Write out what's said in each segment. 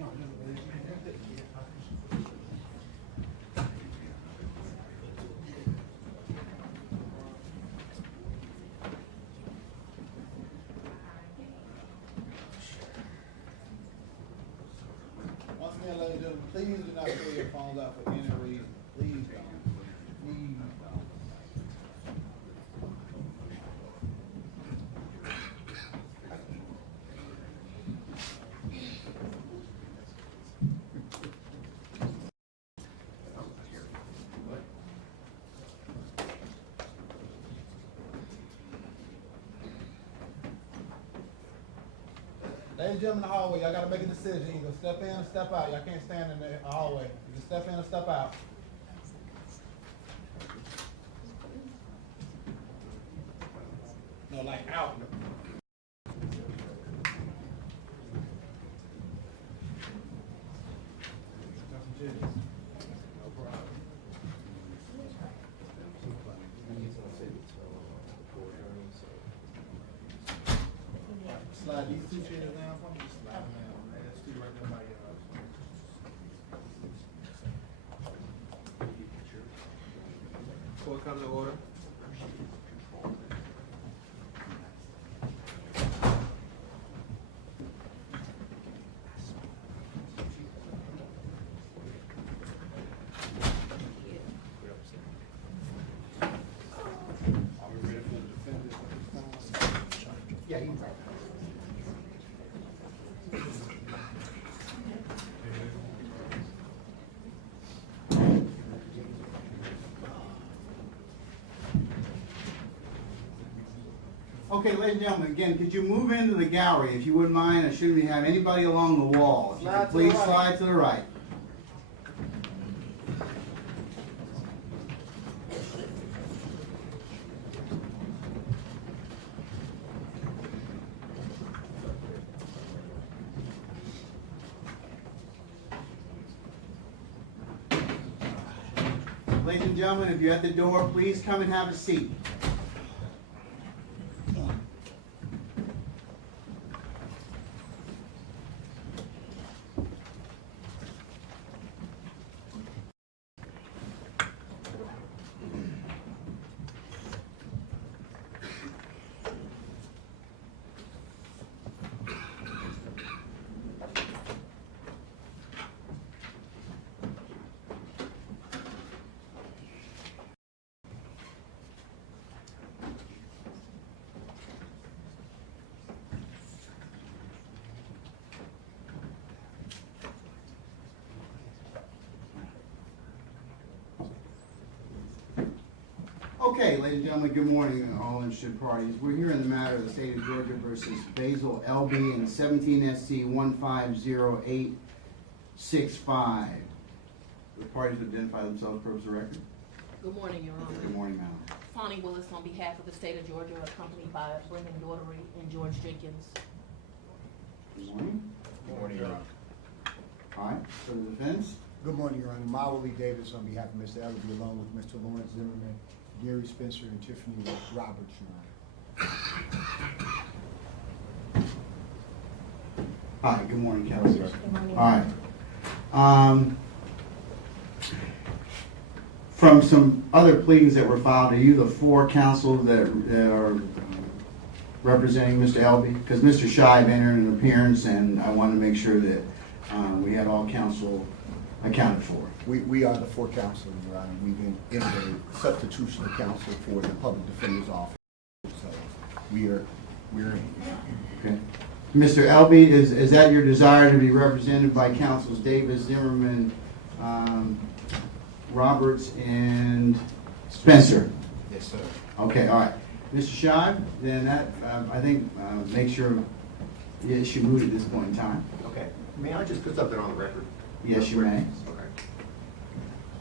Once again, ladies and gentlemen, please do not pull your phones out for any reason. Please don't. Please don't. Ladies and gentlemen, in the hallway, y'all gotta make a decision. Either step in or step out. Y'all can't stand in the hallway. Either step in or step out. No, like out. Slide these two chairs down for me. Just slide them down. That's two right there by your Court come to order. Are we ready for the defendant at this time? Yeah, you Okay, ladies and gentlemen, again, could you move into the gallery if you wouldn't mind? I shouldn't have anybody along the wall. If you Slide could to the please right. slide to the right. Ladies and gentlemen, if you're at the door, please come and have a seat. Okay, ladies and gentlemen, good morning, all interested parties. We're here in the matter of the state of Georgia versus Basil LB and 17 SC 150-865. The parties would identify themselves, purpose of record. Good morning, Your Honor. Good morning, madam. Fonnie Willis on behalf of the state of Georgia, accompanied by Brendan Daughtery and George Jenkins. Good morning. Good morning, Your Honor. All right, for the defense. Good morning, Your Honor. Mawali Davis on behalf of Mr. Ellerby, along with Mr. Lawrence Zimmerman, Gary Spencer, and Tiffany Roberts, Your Honor. Hi, good morning, Kelly. Good morning. All right. From some other pleadings that were filed, are you the four counsel that are representing Mr. Elby? Because Mr. Shive entered an appearance, and I wanted to make sure that we had all counsel accounted for. We are the four counsel, Your Honor. We've been in the substitution of counsel for the public defender's office. So we're in. Okay. Mr. Elby, is that your desire to be represented by counsels Davis, Zimmerman, Roberts, and Spencer? Yes, sir. Okay, all right. Mr. Shive, then that, I think, make sure the issue moved at this point in time. Okay. May I just put something on the record? Yes, you may. Okay.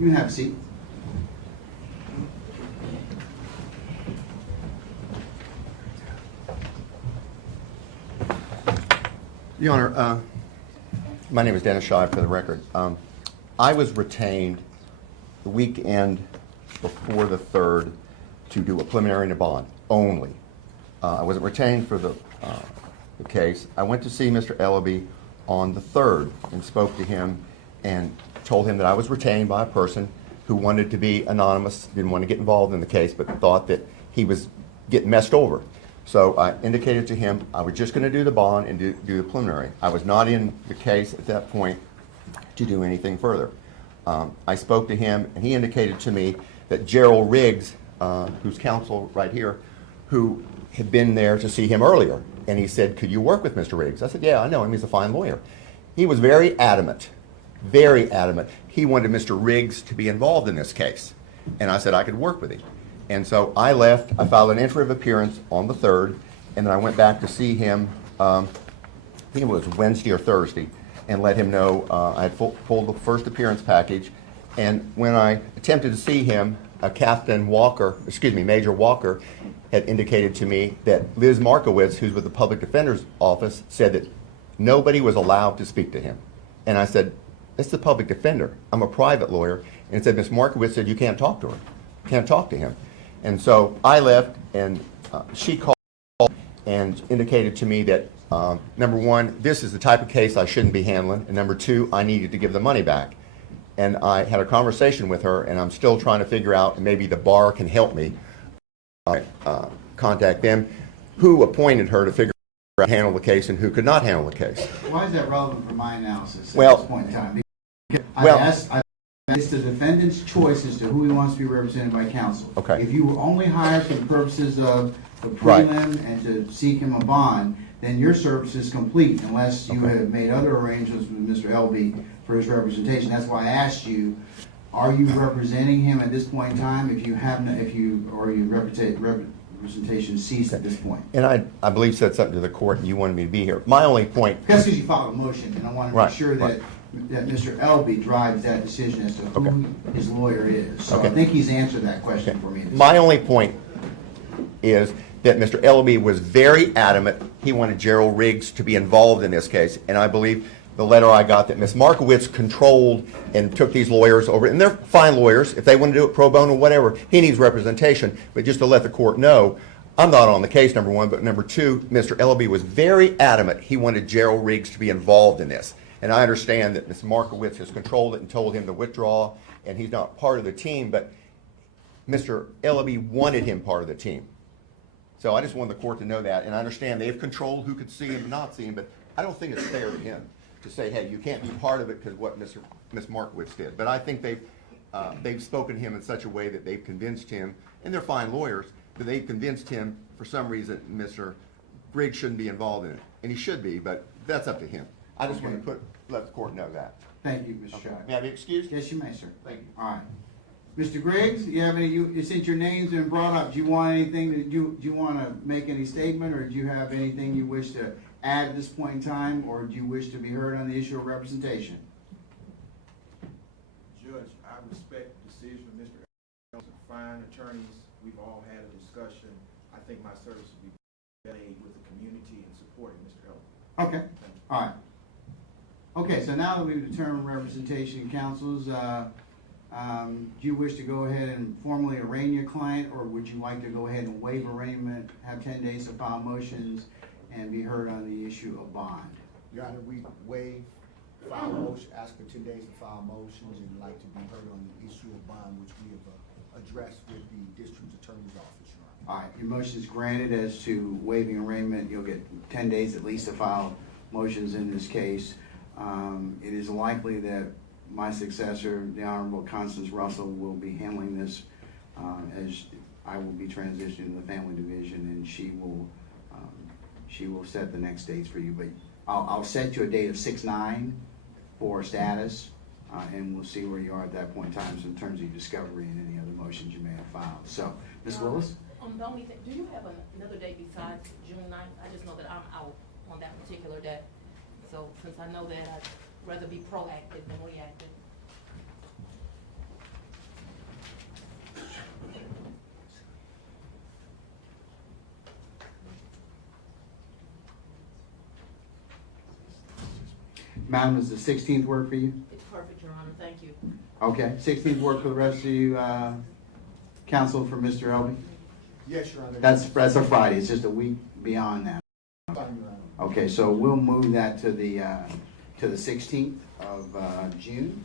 You can have a seat. Your Honor, my name is Dennis Shive, for the record. I was retained the weekend before the 3rd to do a preliminary and a bond only. I wasn't retained for the case. I went to see Mr. Ellaby on the 3rd and spoke to him and told him that I was retained by a person who wanted to be anonymous, didn't want to get involved in the case, but thought that he was getting messed over. So I indicated to him I was just going to do the bond and do the preliminary. I was not in the case at that point to do anything further. I spoke to him, and he indicated to me that Gerald Riggs, who's counsel right here, who had been there to see him earlier, and he said, "Could you work with Mr. Riggs?" I said, "Yeah, I know him. He's a fine lawyer." He was very adamant. He wanted Mr. Riggs to be involved in this case, and I said I could work with him. And so I left. I filed an entry of appearance on the 3rd, and then I went back to see him, I think it was Wednesday or Thursday, and let him know I had pulled the first appearance package. And when I attempted to see him, Major Walker had indicated to me that Liz Markowitz, who's with the Public Defender's Office, said that nobody was allowed to speak to him. And I said, "It's the public defender. I'm a private lawyer." And it said, "Ms. Markowitz said you can't talk to her, can't talk to him." And so I left, and she called and indicated to me that, number one, this is the type of case I shouldn't be handling, and number two, I needed to give the money back. And I had a conversation with her, and I'm still trying to figure out, and maybe the bar can help me contact them, who appointed her to figure out how to handle the case and who could not handle the case. Why is that relevant for my analysis Well- at this point in time? Well- It's the defendant's choice as to who he wants to be represented by counsel. Okay. If you were only hired for the purposes of the Right. prelim and to seek him a bond, then your service is complete unless you Okay. have made other arrangements with Mr. Elby for his representation. That's why I asked you, are you representing him at this point in time? If you haven't, or your representation ceased at this point? And I believe said something to the court, and you wanted me to be here. My only point. That's because you filed a motion, and I want to Right, make sure that, right. that Mr. Elby drives that decision as to who Okay. his lawyer is. So I Okay. think he's answered that question for me. My only point is that Mr. Elby was very adamant he wanted Gerald Riggs to be involved in this case, and I believe the letter I got that Ms. Markowitz controlled and took these lawyers over, and they're fine lawyers. If they want to do it pro bono or whatever, he needs representation. But just to let the court know, I'm not on the case, number one, but number two, Mr. Elby was very adamant he wanted Gerald Riggs to be involved in this. And I understand that Ms. Markowitz has controlled it and told him to withdraw, and he's not part of the team, but Mr. Elby wanted him part of the team. So I just wanted the court to know that, and I understand they've controlled who could see him and not see him, but I don't think it's fair to him to say, hey, you can't be part of it because what Ms. Markowitz did. But I think they've spoken to him in such a way that they've convinced him, and they're fine lawyers, but they've convinced him for some reason Mr. Riggs shouldn't be involved in it. And he should be, but that's up to him. I just want to let the court know that. Thank you, Mr. Okay. Shire. May I be excused? Yes, you may, sir. Thank you. All right. Mr. Griggs, you have any, since your name's been brought up, do you want anything, do you want to make any statement, or do you have anything you wish to add at this point in time, or do you wish to be heard on the issue of representation? Judge, I respect the decision of Mr. Ellis. Fine attorneys, we've all had a discussion. I think my service will be made with the community and supporting Mr. Ellis. Okay, all right. Okay, so now that we've determined representation in councils, do you wish to go ahead and formally arraign your client, or would you like to go ahead and waive arraignment, have 10 days to file motions, and be heard on the issue of bond? Your Honor, we file a motion, ask for 10 days to file motions, and like to be heard on the issue of bond, which we have addressed with the district attorney's office, Your Honor. All right, your motion is granted as to waiving arraignment. You'll get 10 days at least to file motions in this case. It is likely that my successor, the Honorable Constance Russell, will be handling this as I will be transitioning to the family division, and she will set the next dates for you. But I'll set you a date of 6/9 for status, and we'll see where you are at that point in time in terms of your discovery and any other motions you may have filed. So, Ms. Willis? The only thing, do you have another date besides June 9th? I just know that I'm out on that particular day. So since I know that, I'd rather be proactive than reactive. Madam, does the 16th work for you? It's perfect, Your Honor, thank you. Okay, 16th work for the rest of you, counsel for Mr. Elby? Yes, Your Honor. That's a Friday, it's just a week beyond that. Fine, Your Honor. Okay, so we'll move that to the to the 16th of June.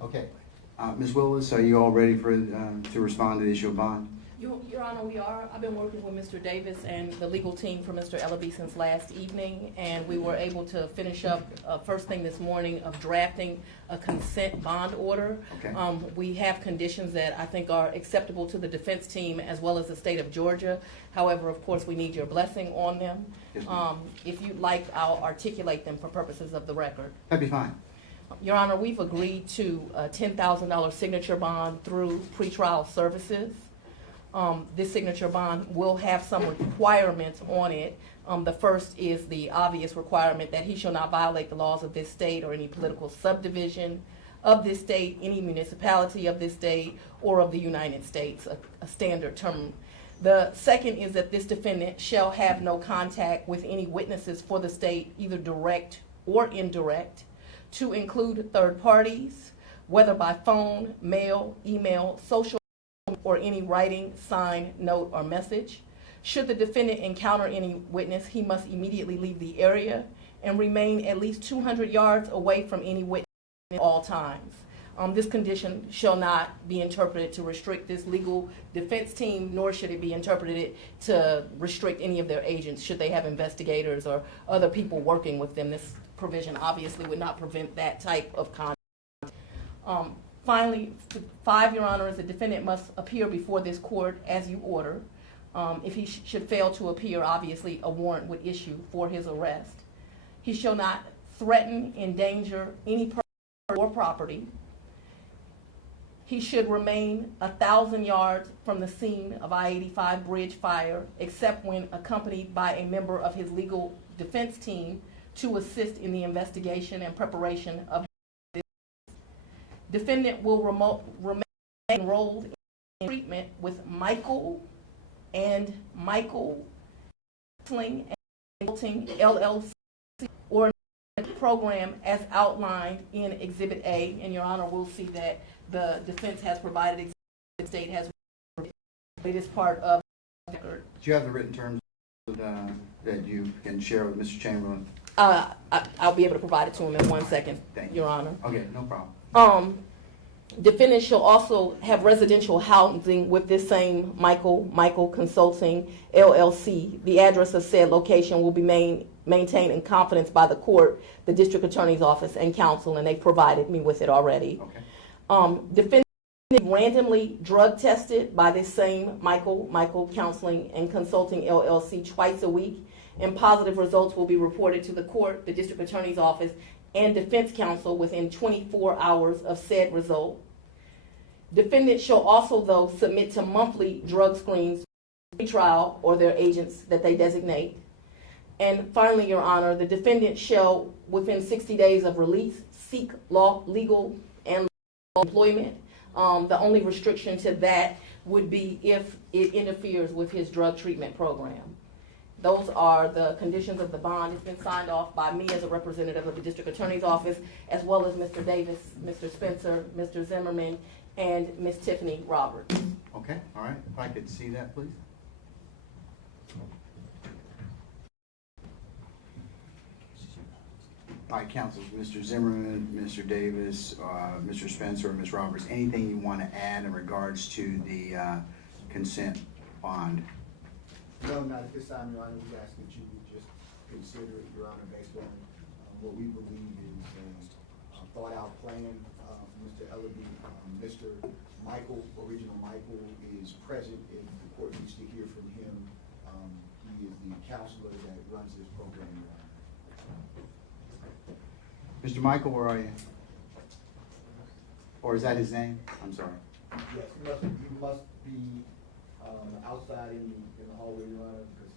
Okay. Ms. Willis, are you all ready for to respond to the issue of bond? Your Honor, we are. I've been working with Mr. Davis and the legal team for Mr. Ellaby since last evening, and we were able to finish up first thing this morning of drafting a consent bond order. Okay. We have conditions that I think are acceptable to the defense team as well as the state of Georgia. However, of course, we need your blessing on them. Yes, ma'am. If you'd like, I'll articulate them for purposes of the record. That'd be fine. Your Honor, we've agreed to a $10,000 signature bond through pretrial services. This signature bond will have some requirements on it. The first is the obvious requirement that he shall not violate the laws of this state or any political subdivision of this state, any municipality of this state, or of the United States, a standard term. The second is that this defendant shall have no contact with any witnesses for the state, either direct or indirect, to include third parties, whether by phone, mail, email, social, or any writing, sign, note, or message. Should the defendant encounter any witness, he must immediately leave the area and remain at least 200 yards away from any witness at all times. This condition shall not be interpreted to restrict this legal defense team, nor should it be interpreted to restrict any of their agents, should they have investigators or other people working with them. This provision obviously would not prevent that type of conduct. Finally, 5, Your Honor, is the defendant must appear before this court as you order. If he should fail to appear, obviously a warrant would issue for his arrest. He shall not threaten, endanger any person or property. He should remain 1,000 yards from the scene of I-85 bridge fire, except when accompanied by a member of his legal defense team to assist in the investigation and preparation of this. Defendant will remain enrolled in treatment with Michael Counseling and Consulting LLC or program as outlined in Exhibit A. And Your Honor, we'll see that the defense has provided, Exhibit A, the state has provided. It is part of the record. Do you have the written terms that you can share with Mr. Chamberlain? I'll be able to provide it to him in 1 second, Thank you. Your Honor. Okay, no problem. Defendant shall also have residential housing with this same Michael Consulting LLC. The address of said location will be maintained in confidence by the court, the district attorney's office, and counsel, and they provided me with it already. Okay. Defendant randomly drug tested by this same Michael Counseling and Consulting LLC twice a week, and positive results will be reported to the court, the district attorney's office, and defense counsel within 24 hours of said result. Defendant shall also, though, submit to monthly drug screens, trial, or their agents that they designate. And finally, Your Honor, the defendant shall, within 60 days of release, seek legal and employment. The only restriction to that would be if it interferes with his drug treatment program. Those are the conditions of the bond. It's been signed off by me as a representative of the district attorney's office, as well as Mr. Davis, Mr. Spencer, Mr. Zimmerman, and Ms. Tiffany Roberts. Okay, all right. If I could see that, please. All right, counsel, Mr. Zimmerman, Mr. Davis, Mr. Spencer, Ms. Roberts, anything you want to add in regards to the consent bond? No, not at this time, Your Honor. We ask that you would just consider it, Your Honor, based on what we believe is a thought-out plan from Mr. Ellaby. Mr. Original Michael, is present if the court needs to hear from him. He is the counselor that runs this program, Your Honor. Mr. Michael, where are you? Or is that his name? I'm sorry. Yes, he must be outside in the hallway, Your Honor, because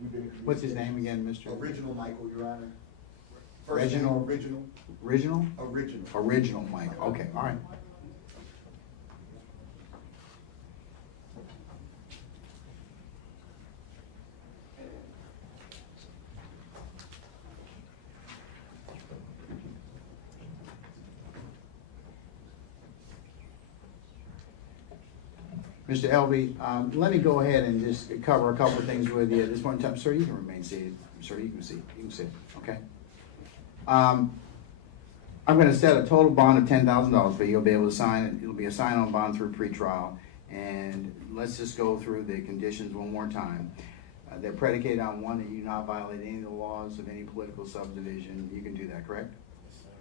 we've been. What's his name again, Mr.? Original Michael, Your Honor. First name, Original. Original? Original. Original Mike. Okay, all right. Mr. Elby, let me go ahead and just cover a couple of things with you at this point in time. Sir, you can remain seated. Sir, you can sit, okay? I'm gonna set a total bond of $10,000, but you'll be able to sign it. It'll be a sign-on bond through pretrial. And let's just go through the conditions one more time. They're predicated on, one, that you do not violate any of the laws of any political subdivision. You can do that, correct?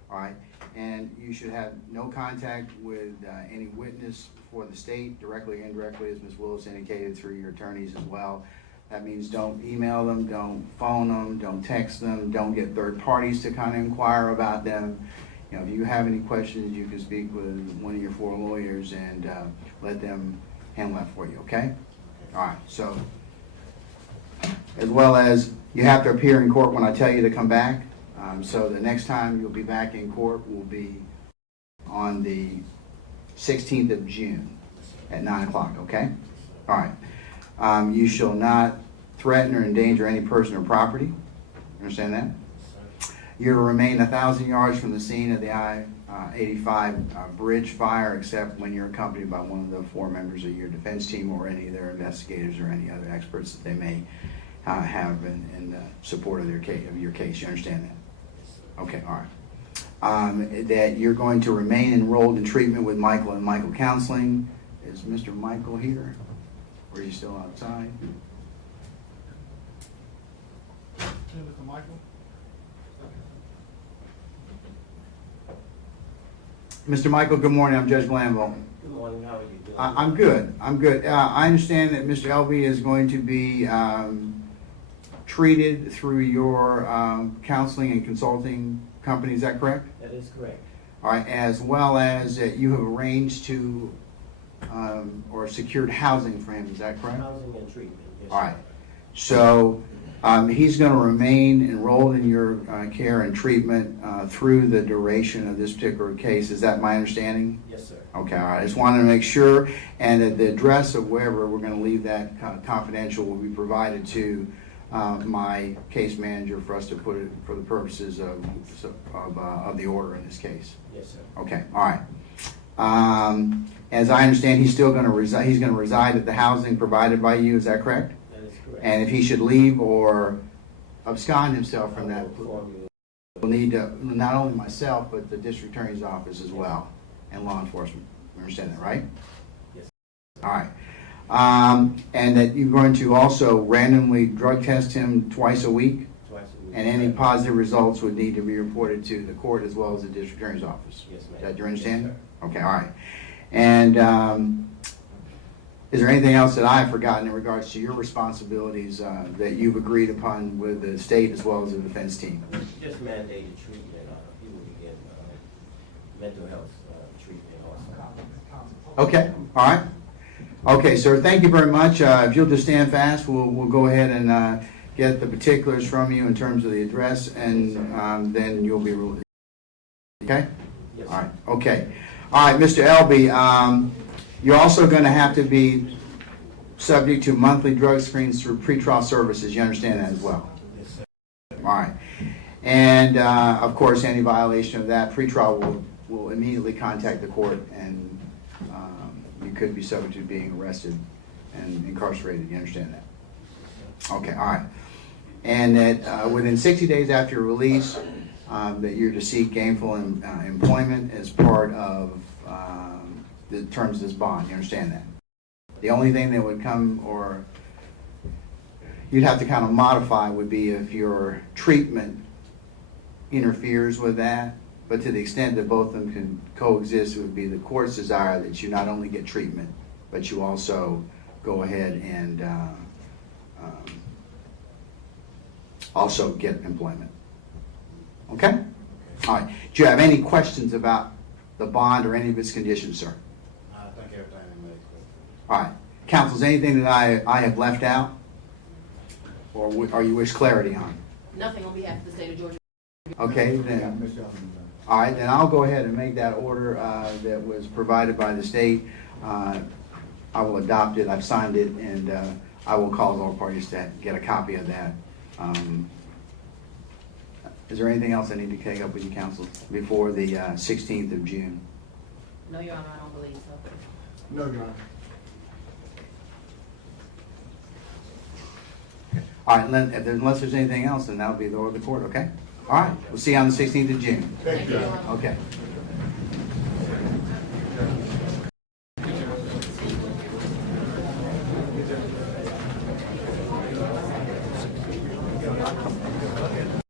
All right, and you should have no contact with any witness for the state, directly or indirectly, as Ms. Willis indicated, through your attorneys as well. That means don't email them, don't phone them, don't text them, don't get third parties to kind of inquire about them. You know, if you have any questions, you can speak with one of your 4 lawyers and let them handle that for you, okay? All right, so, as well as you have to appear in court when I tell you to come back. So the next time you'll be back in court will be on the 16th of June at 9 o'clock, okay? All right. You shall not threaten or endanger any person or property. Understand that? You're to remain 1,000 yards from the scene of the I-85 bridge fire, except when you're accompanied by one of the 4 members of your defense team or any of their investigators or any other experts that they may have in support of your case. You understand that? Okay, all right. That you're going to remain enrolled in treatment with Michael and Michael Counseling. Is Mr. Michael here? Or is he still outside? Mr. Michael? Mr. Michael, good morning. I'm Judge Glanville. Good morning. How are you doing? I'm good. I'm good. I understand that Mr. Elby is going to be treated through your counseling and consulting company. Is that correct? That is correct. All right. As well as you have arranged to or secured housing for him. Is that correct? Housing and treatment. Yes, All right. So he's going to remain enrolled in your care and treatment through the duration of this particular case. Is that my understanding? Yes, sir. Okay, all right. I just wanted to make sure, and that the address of wherever we're going to leave that confidential will be provided to my case manager for us to put it for the purposes of the order in this case. Yes, sir. Okay, all right. As I understand, he's still going to reside. He's going to reside at the housing provided by you. Is that correct? That is correct. And if he should leave or abscond himself from that, Inform you. we'll need to, not only myself, but the district attorney's office as well, and law enforcement. You understand that, right? Yes. All right. And that you're going to also randomly drug test him twice a week, Twice a week. and any positive results would need to be reported to the court as well as the district attorney's office. Yes, ma'am. Is that your understanding? Yes, Okay, all right. And is there anything else that I've forgotten in regards to your responsibilities that you've agreed upon with the state as well as the defense team? Just mandated treatment. He will be getting mental health treatment also. Okay, all right. Okay, sir, thank you very much. If you'll just stand fast, we'll go ahead and get the particulars from you in terms of the address, and then you'll be released. Okay? Yes. All right, okay. All right, Mr. Elby, you're also going to have to be subject to monthly drug screens through pretrial services. You understand that as well? Yes, sir. All right. And, of course, any violation of that, pretrial will immediately contact the court, and you could be subject to being arrested and incarcerated. You understand that? Okay, all right. And that within 60 days after your release, that you're to seek gainful employment as part of the terms of this bond. You understand that? The only thing that would come, or you'd have to kind of modify, would be if your treatment interferes with that. But to the extent that both of them can coexist, it would be the court's desire that you not only get treatment, but you also go ahead and also get employment. Okay? All right. Do you have any questions about the bond or any of its conditions, sir? I think everything makes sense. All right. Counsel, is anything that I have left out? Or you wish clarity on? Nothing on behalf of the state of Georgia. Okay, Yeah, then. Mr. Elby. All right, then I'll go ahead and make that order that was provided by the state. I will adopt it. I've signed it, and I will cause all parties to get a copy of that. Is there anything else I need to take up with you, counsel, before the 16th of June? No, Your Honor, I don't believe so. No, Your Honor. All right, unless there's anything else, then that'll be the order of the court, okay? All right, we'll see you on the 16th of June. Thank you. Okay.